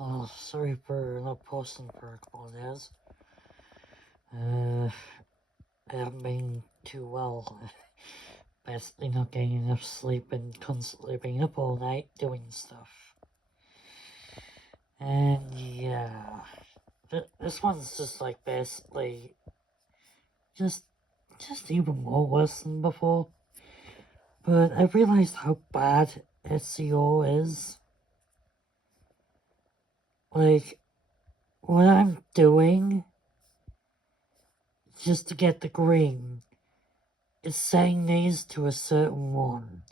Oh, sorry for not posting for a couple of days. I haven't been too well. Basically not getting enough sleep and constantly being up all night doing stuff. And yeah, this one's just like basically just even more worse than before. But I realized how bad SEO is. Like, what I'm doing just to get the green is setting these to a certain one.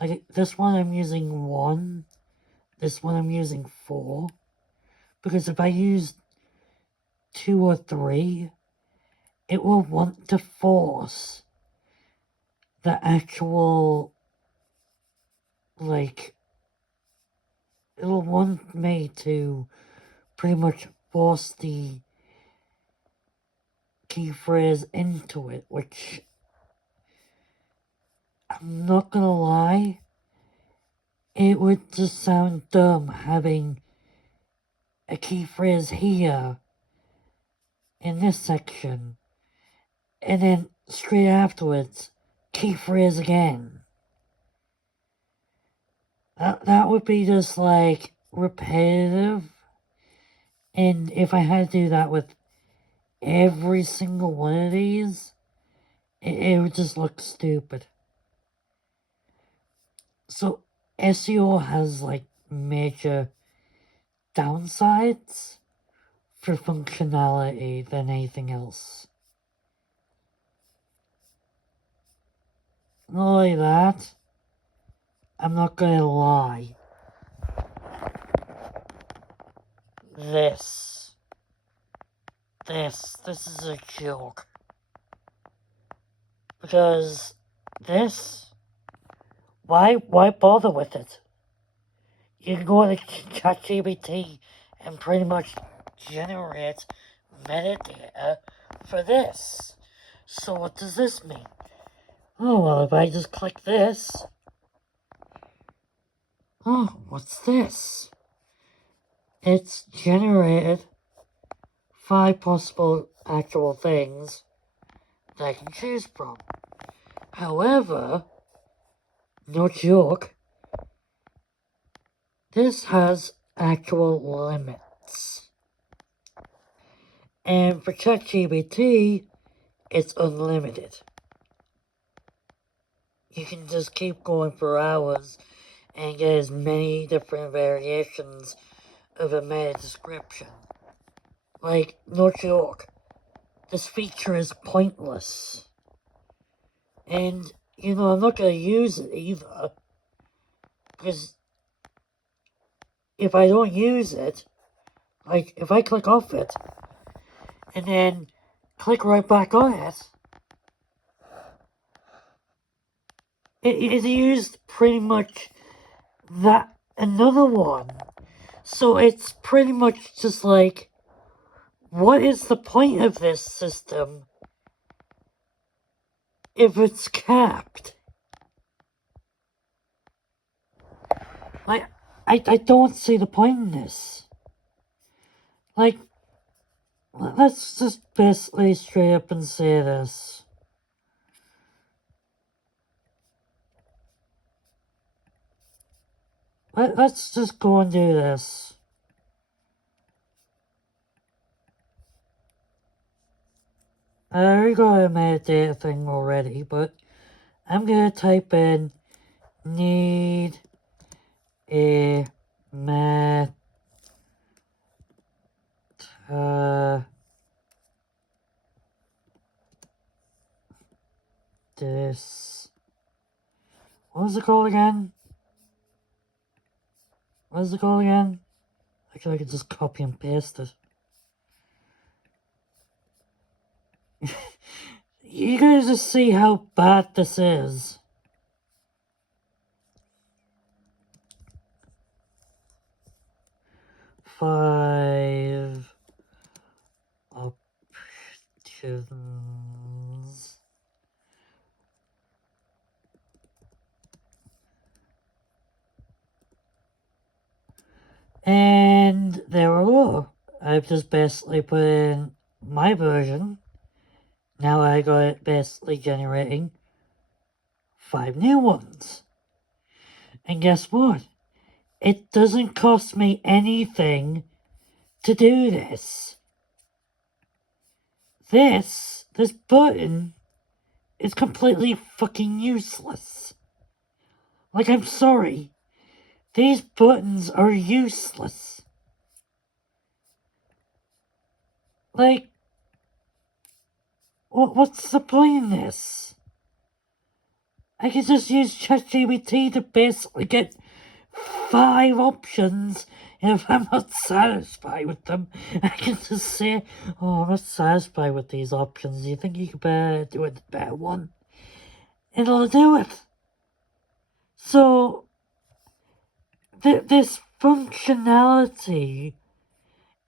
Like, this one I'm using 1, this one I'm using 4. Because if I use 2 or 3, it will want to force the actual, like, it'll want me to pretty much force the key phrase into it, which I'm not gonna lie, it would just sound dumb having a key phrase here in this section and then straight afterwards key phrase again. That would be just like repetitive, and if I had to do that with every single one of these, it would just look stupid. So SEO has like major downsides for functionality than anything else. Not only that, I'm not gonna lie. This is a joke. Because this, why bother with it? You can go to ChatGPT and pretty much generate metadata for this. So what does this mean? Oh, well, if I just click this... Oh, what's this? It's generated 5 possible actual things that I can choose from. However, no joke, this has actual limits. And for ChatGPT, it's unlimited. You can just keep going for hours and get as many different variations of a meta description. Like, no joke, this feature is pointless. And, I'm not gonna use it either. Because if I don't use it, like, if I click off it, and then click right back on it, it used pretty much that another one. So it's pretty much just like, what is the point of this system if it's capped? Like, I don't see the point in this. Like, let's just basically straight up and say this. Let's just go and do this. I already got a metadata thing already, but I'm gonna type in need a this. What was it called again? What is it called again? Actually, I could just copy and paste it. You guys just see how bad this is. Five options. And there are more. I've just basically put in my version. Now I got it basically generating 5 new ones. And guess what? It doesn't cost me anything to do this. This button is completely fucking useless. Like, I'm sorry. These buttons are useless. Like, what's the point in this? I can just use ChatGPT to basically get 5 options, and if I'm not satisfied with them, I can just say, oh, I'm not satisfied with these options. Do you think you could do a better one? And it'll do it. So, this functionality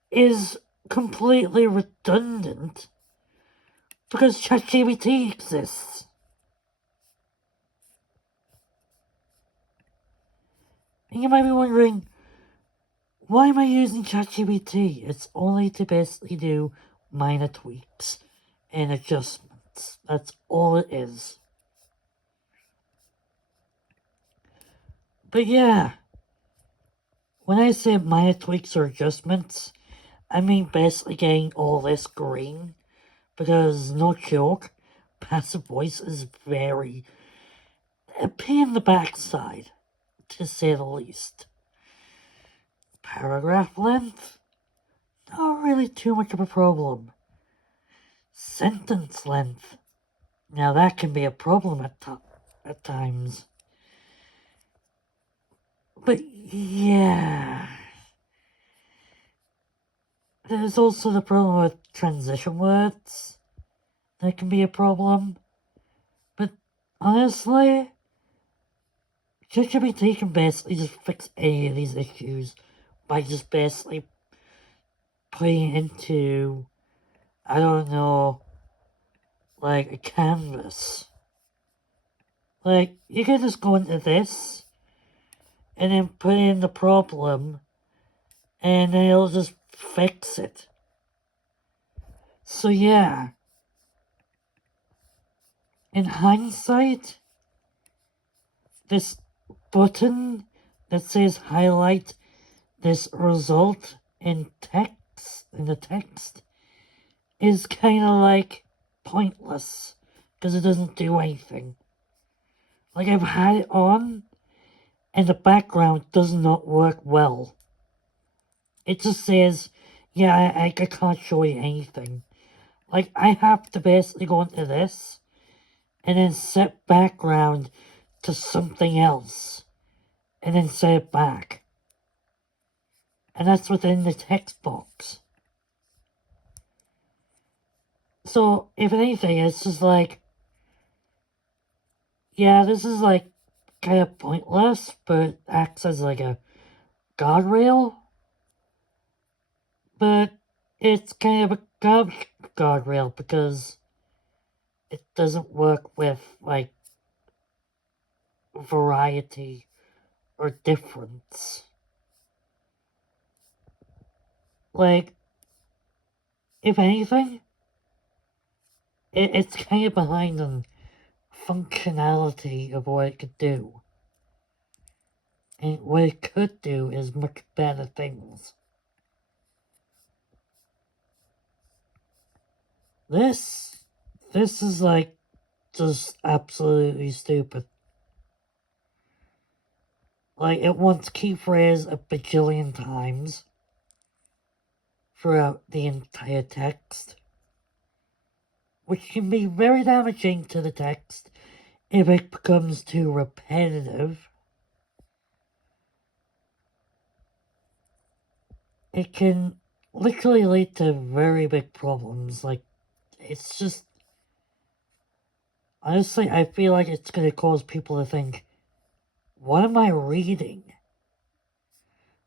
is completely redundant because ChatGPT exists. And you might be wondering, why am I using ChatGPT? It's only to basically do minor tweaks and adjustments. That's all it is. But yeah, when I say minor tweaks or adjustments, I mean basically getting all this green. Because, no joke, passive voice is very a pain in the backside, to say the least. Paragraph length? Not really too much of a problem. Sentence length? Now that can be a problem at times. But yeah. There's also the problem with transition words. That can be a problem. But honestly, ChatGPT can basically just fix any of these issues by just basically putting it into, I don't know, like a canvas. Like, you can just go into this and then put in the problem and then it'll just fix it. So yeah, in hindsight, this button that says highlight this result in the text, is kind of like pointless because it doesn't do anything. Like, I've had it on and the background does not work well. It just says, yeah, I can't show you anything. Like, I have to basically go into this and then set background to something else and then set it back. And that's within the text box. So, if anything, it's just like, yeah, this is like kind of pointless, but acts as like a guardrail. But it's kind of a guardrail because it doesn't work with like variety or difference. Like, if anything, it's kind of behind on functionality of what it could do. And what it could do is much better things. This is like just absolutely stupid. Like, it wants key phrase a bajillion times throughout the entire text, which can be very damaging to the text if it becomes too repetitive. It can literally lead to very big problems. Like, it's just, honestly, I feel like it's going to cause people to think, what am I reading?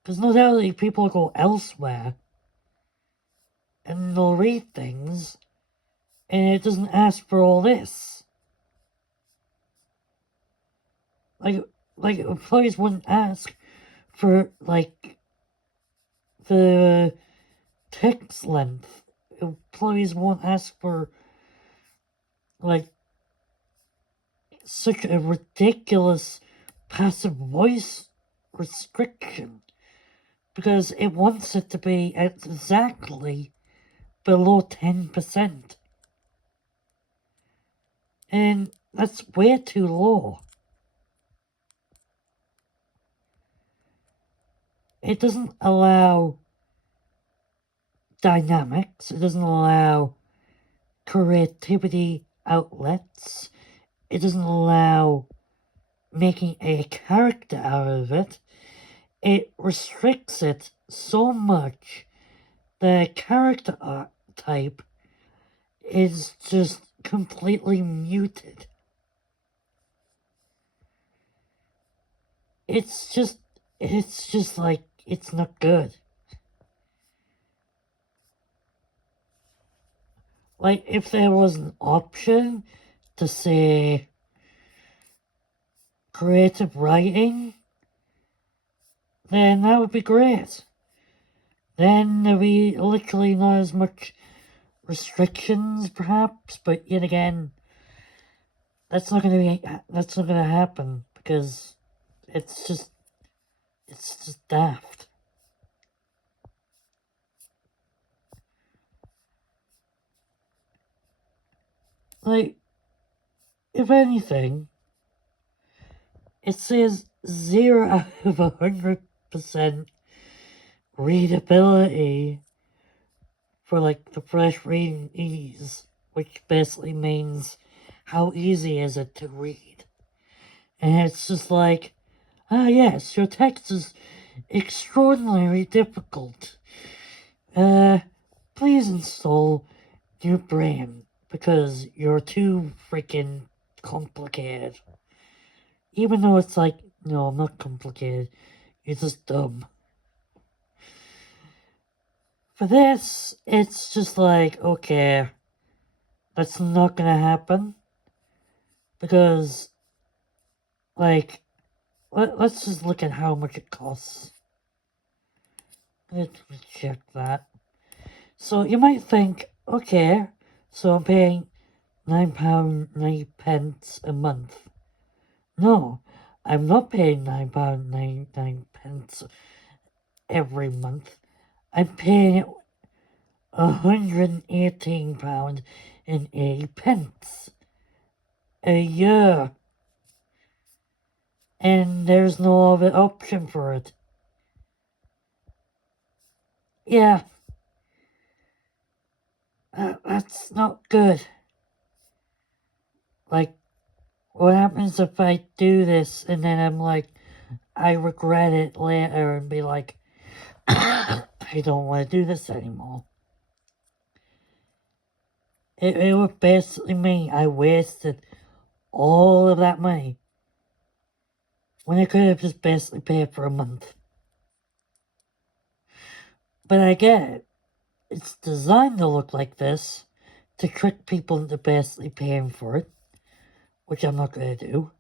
Because no doubt people will go elsewhere and they'll read things and it doesn't ask for all this. Like employees wouldn't ask for, like, the text length. Employees won't ask for, like, such a ridiculous passive voice restriction because it wants it to be exactly below 10%. And that's way too low. It doesn't allow dynamics, it doesn't allow creativity outlets, it doesn't allow making a character out of it. It restricts it so much the character type is just completely muted. It's just like, it's not good. Like, if there was an option to say creative writing, then that would be great. Then there'd be literally not as much restrictions, perhaps, but yet again, that's not gonna happen because it's just daft. Like, if anything, it says 0 out of 100% readability for, like, the fresh reading ease, which basically means how easy is it to read. And it's just like, yes, your text is extraordinarily difficult. Please install your brain because you're too freaking complicated. Even though it's like, no, I'm not complicated. You're just dumb. For this, it's just like, okay, that's not gonna happen. Because, like, let's just look at how much it costs. Let's check that. So you might think, okay, so I'm paying £9.99 a month. No, I'm not paying £9.99 every month. I'm paying £118.80 a year. And there's no other option for it. Yeah. That's not good. Like, what happens if I do this and then I'm like, I regret it later and be like, I don't want to do this anymore. It would basically mean I wasted all of that money when I could have just basically paid for a month. But I get it. It's designed to look like this to trick people into basically paying for it, which I'm not going to do.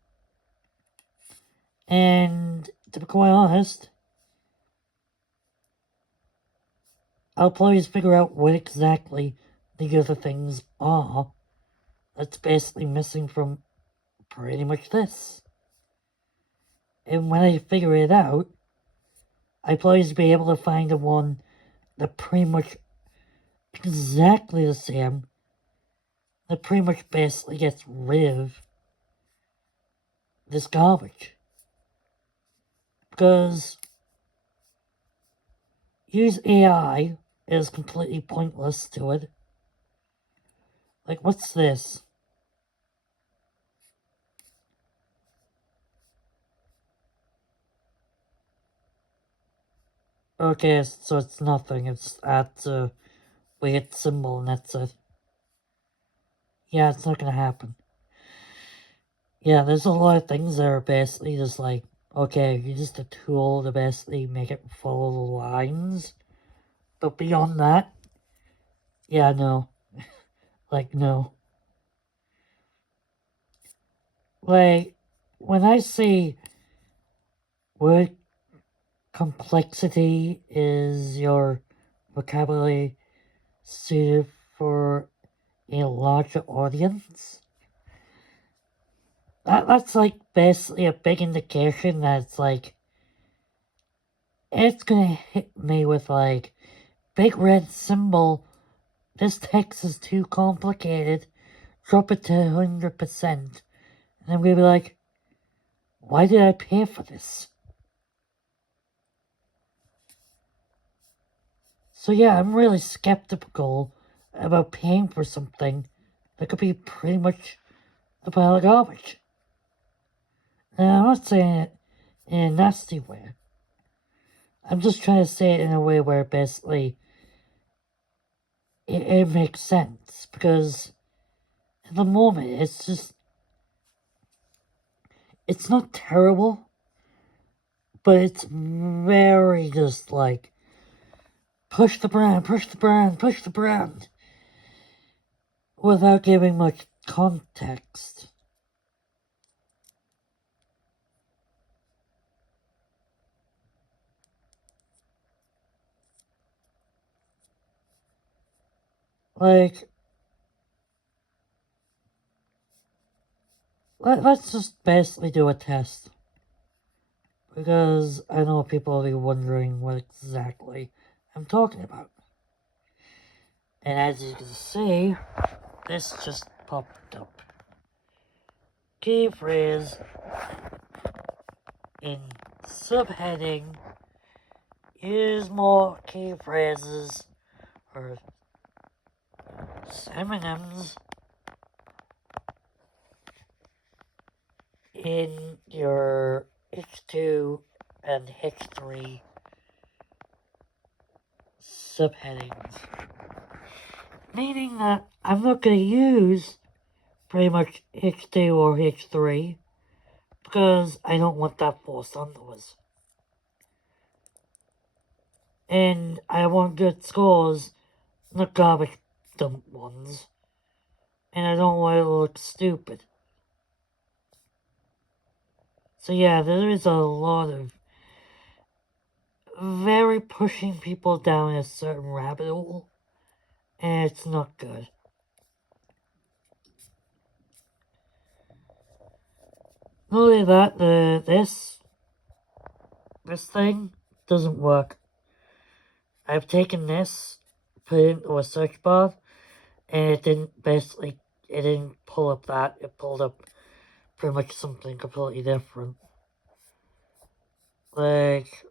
And to be quite honest, I'll probably figure out what exactly the other things are that's basically missing from pretty much this. And when I figure it out, I'll probably be able to find the one that pretty much exactly the same, that pretty much basically gets rid of this garbage. Because use AI is completely pointless to it. Like, what's this? Okay, so it's nothing. It's at a weird symbol and that's it. Yeah, it's not gonna happen. Yeah, there's a lot of things that are basically just like, okay, you're just a tool to basically make it follow the lines. But beyond that, yeah, no. Like, no. Like, when I see word complexity is your vocabulary suited for a larger audience. That's like basically a big indication that it's like it's gonna hit me with like big red symbol. This text is too complicated. Drop it to 100%. And I'm gonna be like, why did I pay for this? So yeah, I'm really skeptical about paying for something that could be pretty much a pile of garbage. And I'm not saying it in a nasty way. I'm just trying to say it in a way where basically it makes sense. Because at the moment, it's not terrible, but it's very just like, push the brand, push the brand, push the brand, without giving much context. Like, let's just basically do a test. Because I know people will be wondering what exactly I'm talking about. And as you can see, this just popped up. Key phrase in subheading. Use more key phrases or synonyms in your H2 and H3 subheadings. Meaning that I'm not going to use pretty much H2 or H3 because I don't want that forced onto us. And I want good scores, not garbage dump ones. And I don't want it to look stupid. So yeah, there is a lot of very pushing people down a certain rabbit hole. And it's not good. Not only that, this thing doesn't work. I've taken this, put it into a search bar, and it didn't pull up that. It pulled up pretty much something completely different. Like,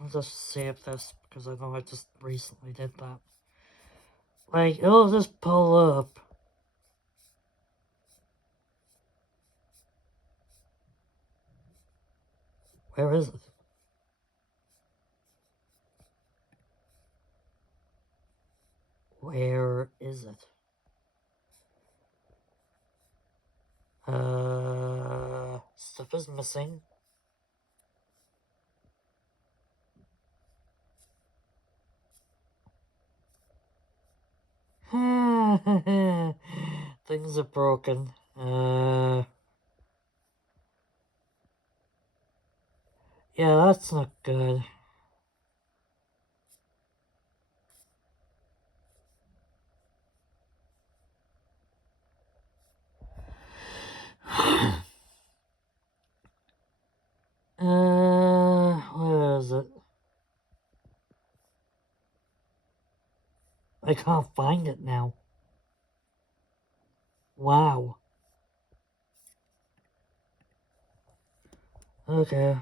I'll just save this because I know I just recently did that. Like, it'll just pull up. Where is it? Where is it? Stuff is missing. Things are broken. Yeah, that's not good. Where is it? I can't find it now. Wow. Okay.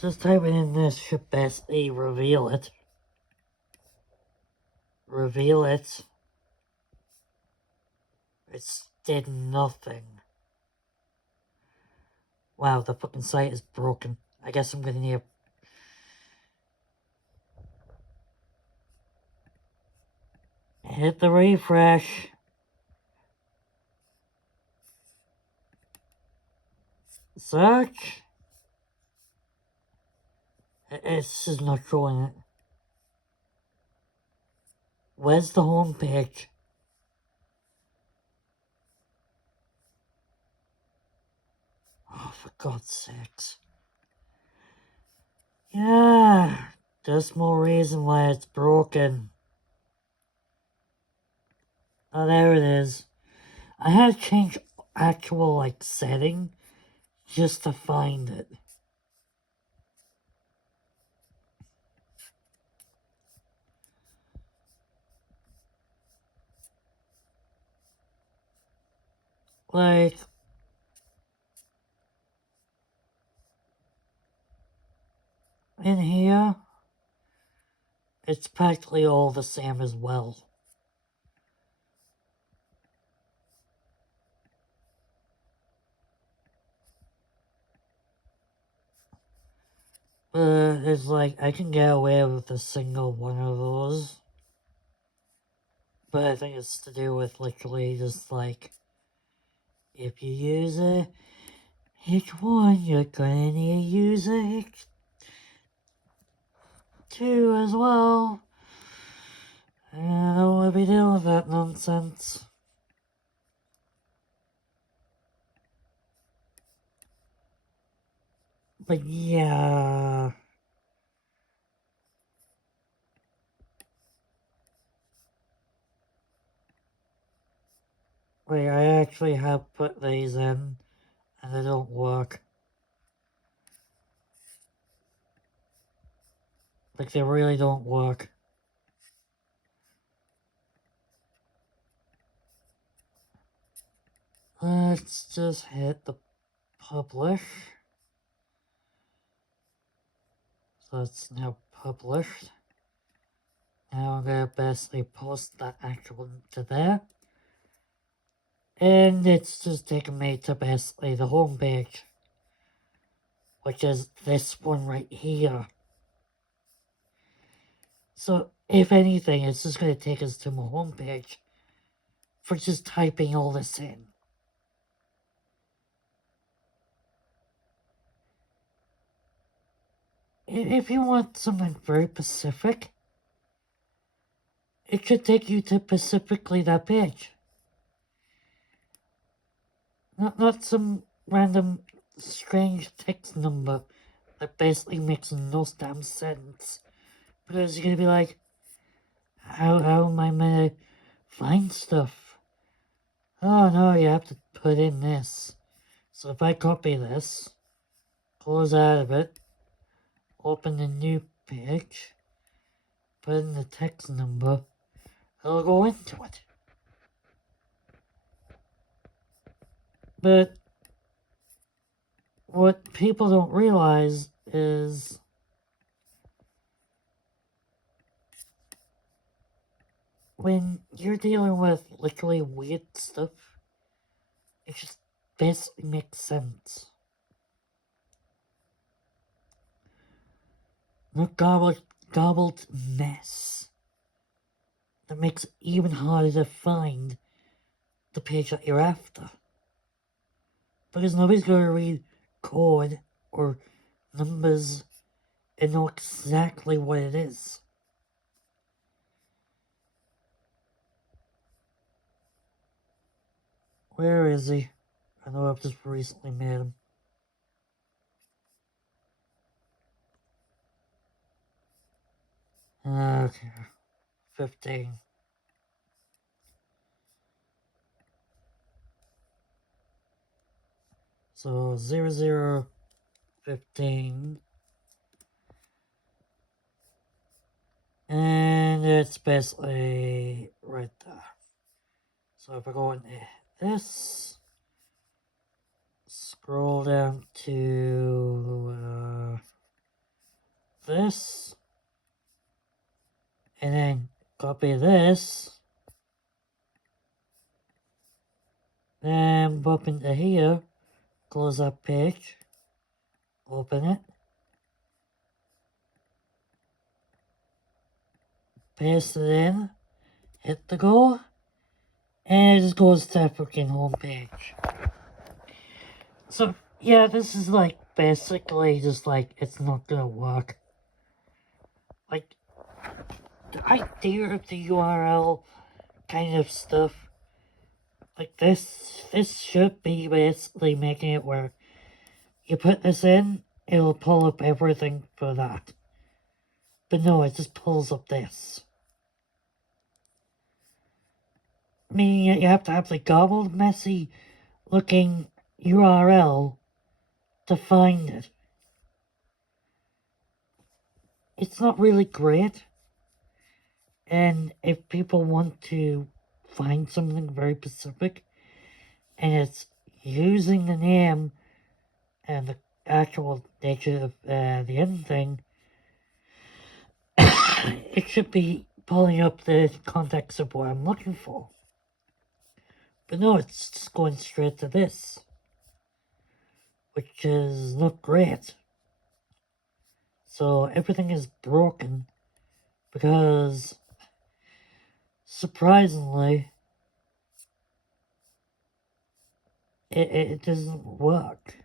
Just typing in this should basically reveal it. Reveal it. It did nothing. Wow, the fucking site is broken. I guess I'm gonna need to hit the refresh. Search. It's just not showing it. Where's the home page? for God's sakes. Yeah, just more reason why it's broken. Oh, there it is. I had to change actual, setting just to find it. In here, it's practically all the same as well. But it's I can get away with a single one of those. But I think it's to do with literally just if you use a H1, you're gonna need to use a H2 as well. And I don't want to be dealing with that nonsense. But yeah. Wait, I actually have put these in, and they don't work. They really don't work. Let's just hit the publish. So it's now published. Now I'm gonna basically post that actual to there. And it's just taking me to basically the home page, which is this one right here. So if anything, it's just gonna take us to my home page for just typing all this in. If you want something very specific, it should take you to specifically that page. Not some random strange text number that basically makes no damn sense. Because you're gonna be like, how am I gonna find stuff? Oh no, you have to put in this. So if I copy this, close out of it, open a new page, put in the text number, it'll go into it. But what people don't realize is when you're dealing with literally weird stuff, it just basically makes sense. Not gobbled mess that makes it even harder to find the page that you're after. Because nobody's going to read code or numbers and know exactly what it is. Where is he? I know I've just recently met him. Okay. 15. So 0015. And it's basically right there. So if I go into this, scroll down to this, and then copy this, then pop into here, close that page, open it, paste it in, hit the go, and it just goes to the freaking home page. So yeah, this is basically just it's not gonna work. The idea of the URL kind of stuff, this should be basically making it where You put this in, it'll pull up everything for that. But no, it just pulls up this. Meaning you have to have the gobbled, messy looking URL to find it. It's not really great. And if people want to find something very specific, and it's using the name and the actual nature of the end thing, it should be pulling up the context of what I'm looking for. But no, it's just going straight to this, which is not great. So everything is broken because, surprisingly, it doesn't work.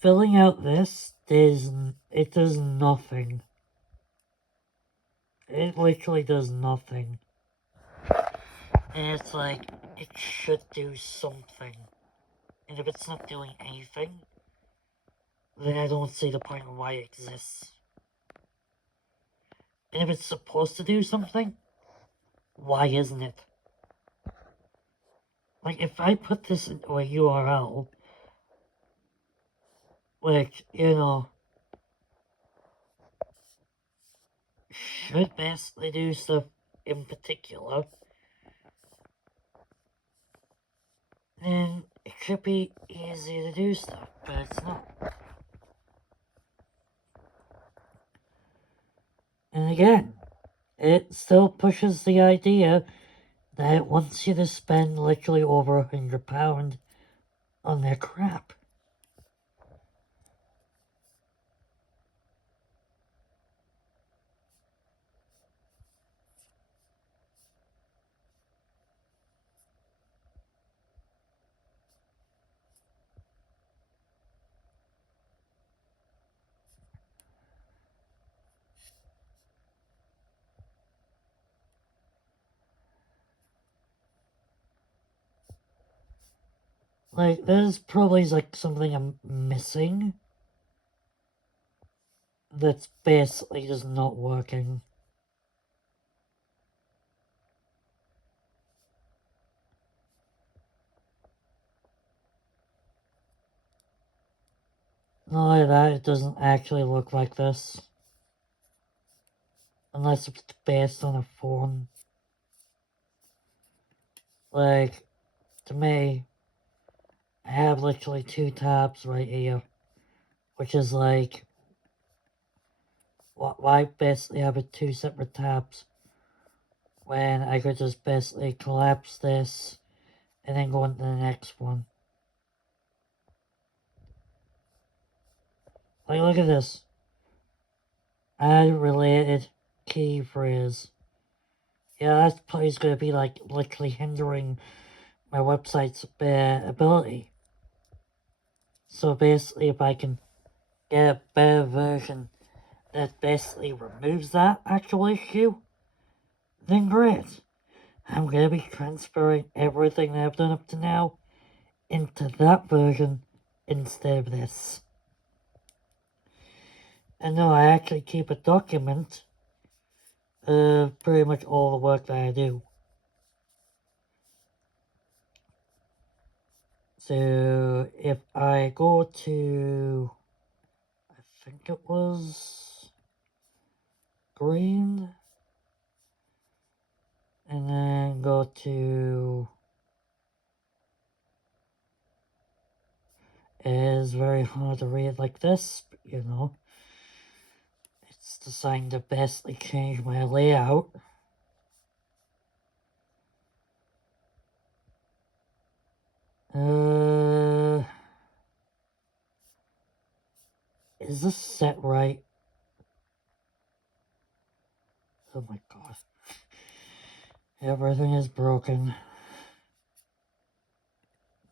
Filling out this, it does nothing. It literally does nothing. And it's like, it should do something. And if it's not doing anything, then I don't see the point of why it exists. And if it's supposed to do something, why isn't it? Like, if I put this into a URL, which, should basically do stuff in particular, then it should be easy to do stuff, but it's not. And again, it still pushes the idea that it wants you to spend literally over £100 on their crap. Like, there's probably like something I'm missing that's basically just not working. Not only that, it doesn't actually look like this. Unless it's based on a phone. Like, to me, I have literally 2 tabs right here. Which is like, why basically have it 2 separate tabs? When I could just basically collapse this and then go into the next one. Like, look at this. Add related key phrase. Yeah, that's probably going to be like literally hindering my website's ability. So basically, if I can get a better version that basically removes that actual issue, then great. I'm going to be transferring everything that I've done up to now into that version instead of this. And no, I actually keep a document of pretty much all the work that I do. So if I go to, I think it was green, and then go to, it is very hard to read like this, but it's designed to basically change my layout. Is this set right? Oh my god. Everything is broken.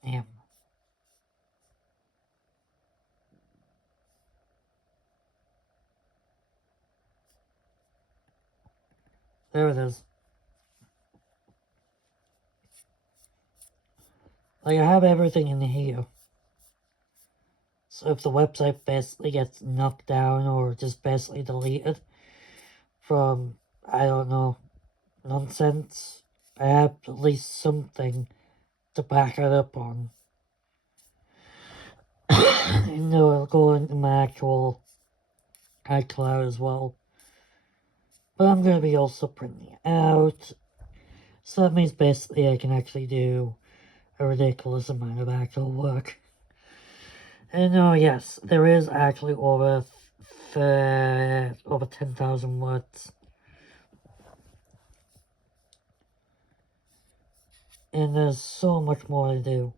Damn. There it is. Like, I have everything in here. So if the website basically gets knocked down or just basically deleted from, I don't know, nonsense, I have at least something to back it up on. And it'll go into my actual iCloud as well. But I'm going to be also printing it out. So that means basically I can actually do a ridiculous amount of actual work. And oh yes, there is actually over 10,000 words. And there's so much more to do.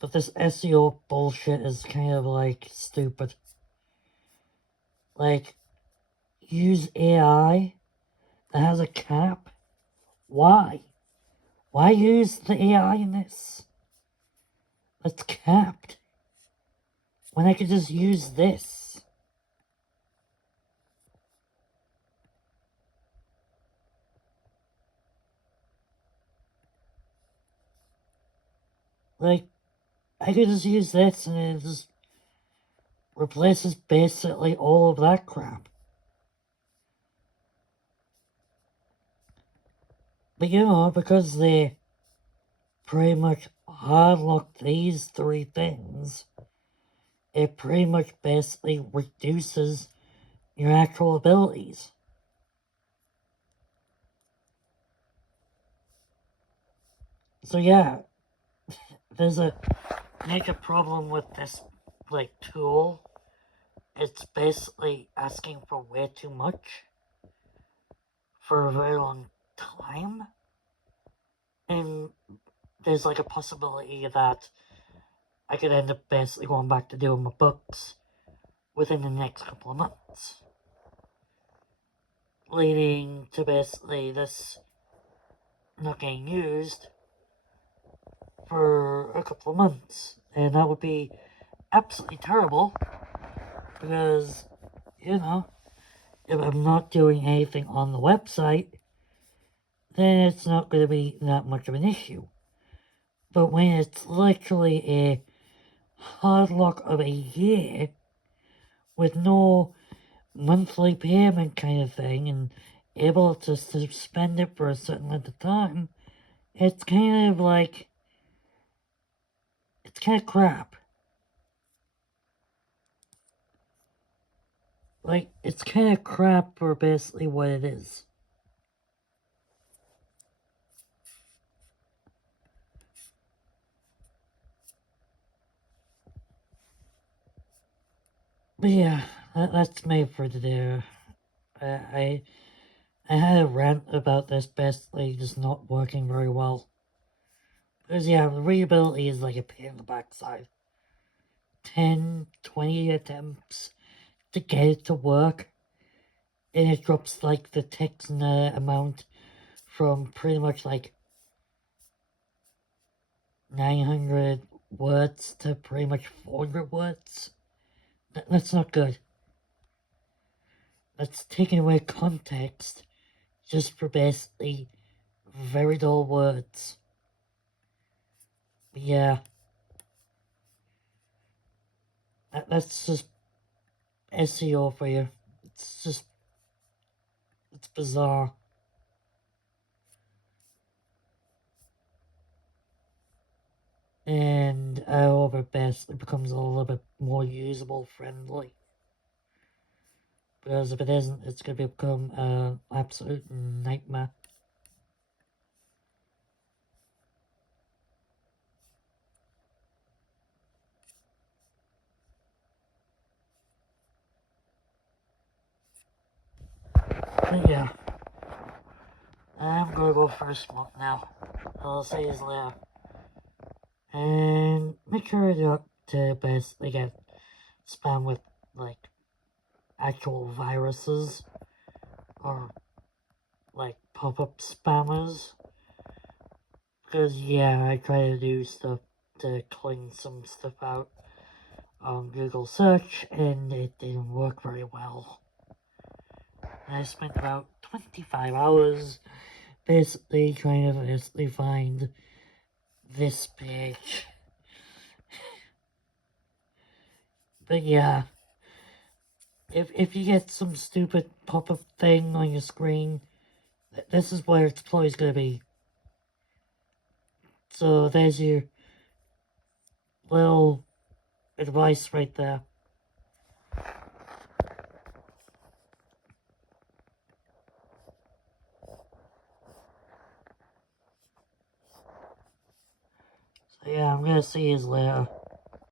But this SEO bullshit is kind of like stupid. Like, use AI that has a cap? Why? Why use the AI in this? That's capped. When I could just use this. Like, I could just use this and it just replaces basically all of that crap. But you know, because they pretty much hardlock these three things, it pretty much basically reduces your actual abilities. So yeah, there's a major problem with this, like, tool. It's basically asking for way too much for a very long time. And there's like a possibility that I could end up basically going back to doing my books within the next couple of months. Leading to basically this not getting used for a couple of months. And that would be absolutely terrible because, you know, if I'm not doing anything on the website, then it's not going to be that much of an issue. But when it's literally a hard lock of a year with no monthly payment kind of thing and able to suspend it for a certain length of time, it's kind of like, it's kind of crap. Like, it's kind of crap for basically what it is. But yeah, that's me for today. I had a rant about this basically just not working very well. Because yeah, the readability is like a pain in the backside. 10, 20 attempts to get it to work. And it drops like the text amount from pretty much like 900 words to pretty much 400 words. That's not good. That's taking away context just for basically very dull words. But yeah. That's just SEO for you. It's bizarre. And I hope it basically becomes a little bit more usable friendly. Because if it isn't, it's going to become an absolute nightmare. But yeah, I'm going to go for a smoke now. I'll see you later. And make sure not to basically get spammed with, like, actual viruses or, like, pop-up spammers. Because, yeah, I try to do stuff to clean some stuff out on Google search, and it didn't work very well. And I spent about 25 hours basically trying to basically find this page. But yeah, if you get some stupid pop-up thing on your screen, this is where it's always gonna be. So there's your little advice right there. So yeah, I'm gonna see you later.